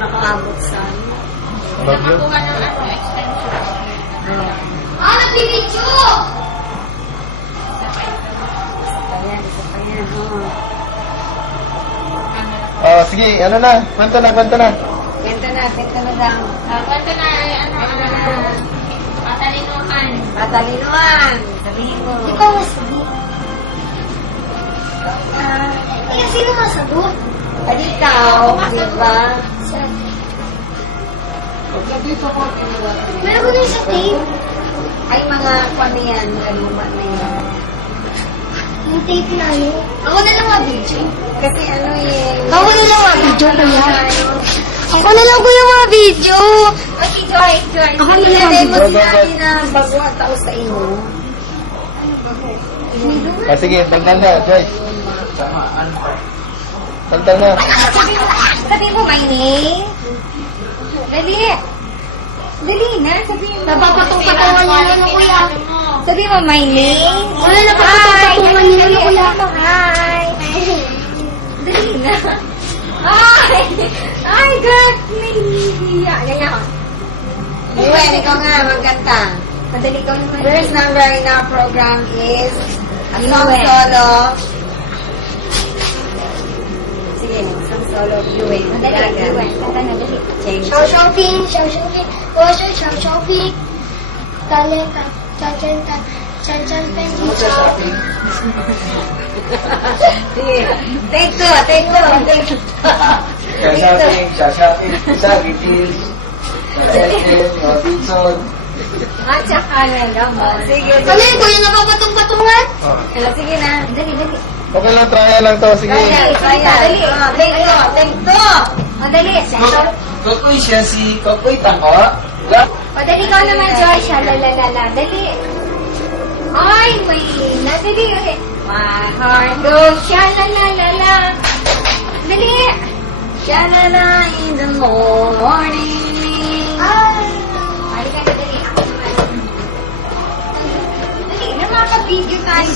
Nakaabot sa nakakuha ng extension. Nagbibidyo! Isa pa yan, Sige, ano na? Kwento na. Kwento na daw. Kwento na, patalinuhan. Patalinuhan. Sabihin mo. Ikaw masagot. Sino masagot? Ikaw, di ba? Meron ko na sa tape. Ay, mga kwan yan. Kaluma na yan. Yung tape na yun. Ako na lang video. Kasi ano eh. Ako na lang video ko yan. Ako na lang ko yung mga video. Okay, Joy. Ako na lang mo sinabi na bago at tao sa inyo. Sige, tagdal na, Joyce. Tagdal na. Sabi mo, my name. Dali. Dali na, sabihin mo. Napapatong-patungan niya na kuya. Sabi mo, my name. Wala na papatong-patungan niya na kuya. Hi. Dali na. Ay, God. Nahihiya. Ganyan ako. Iwen, ikaw nga, magkanta. Madali ko naman. First number in our program is a song solo. Sige, song solo. Iwen. Madali, Iwen. Kanta na, dali. Xiao xiao ping, xiao xiao ping, 我是小小兵，大脸蛋，大脸蛋，真真被你照顾。Take two. Shao Shopping, Shaggy Pills, Robinson. At saka mo. Sige. Ano yun, kuya, napapatong-patungan? Sige na, dali. Okay lang, try lang to. Sige. Dali. Take two. Dali. Kokoy siya si Kokoy Tango. Dali ka naman, Joy. Shalalala. Dali. Ay, may dali. My heart goes shalalala. Dali. Shalala in the morning. Ay, ka na dali. Dali, nakaka-video tayo.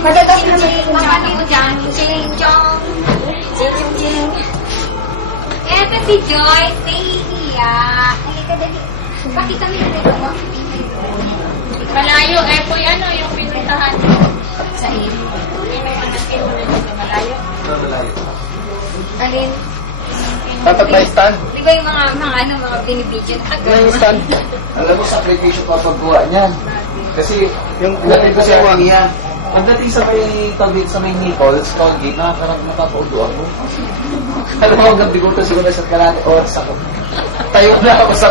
Madalas naman yung makati mo dyan. Ching-chong. Ching-chong. Eto si Joyce, nahihiya. Halika, dali. Pakita mo yung dito mo. Malayo, po yung pinuntahan. Sa iyo. Malayo. Alin? Dapat may stand. Di ba yung mga binibidyo na May stand. Alam mo, sakripisyo pa pagbuha niyan. Kasi, yung natin ko siya niya. Pagdating sa may Nichols, Colgate, nakapaudo ako. Alam mo, hanggang biguto siguro sa karate oras ako. Tayo na ako sa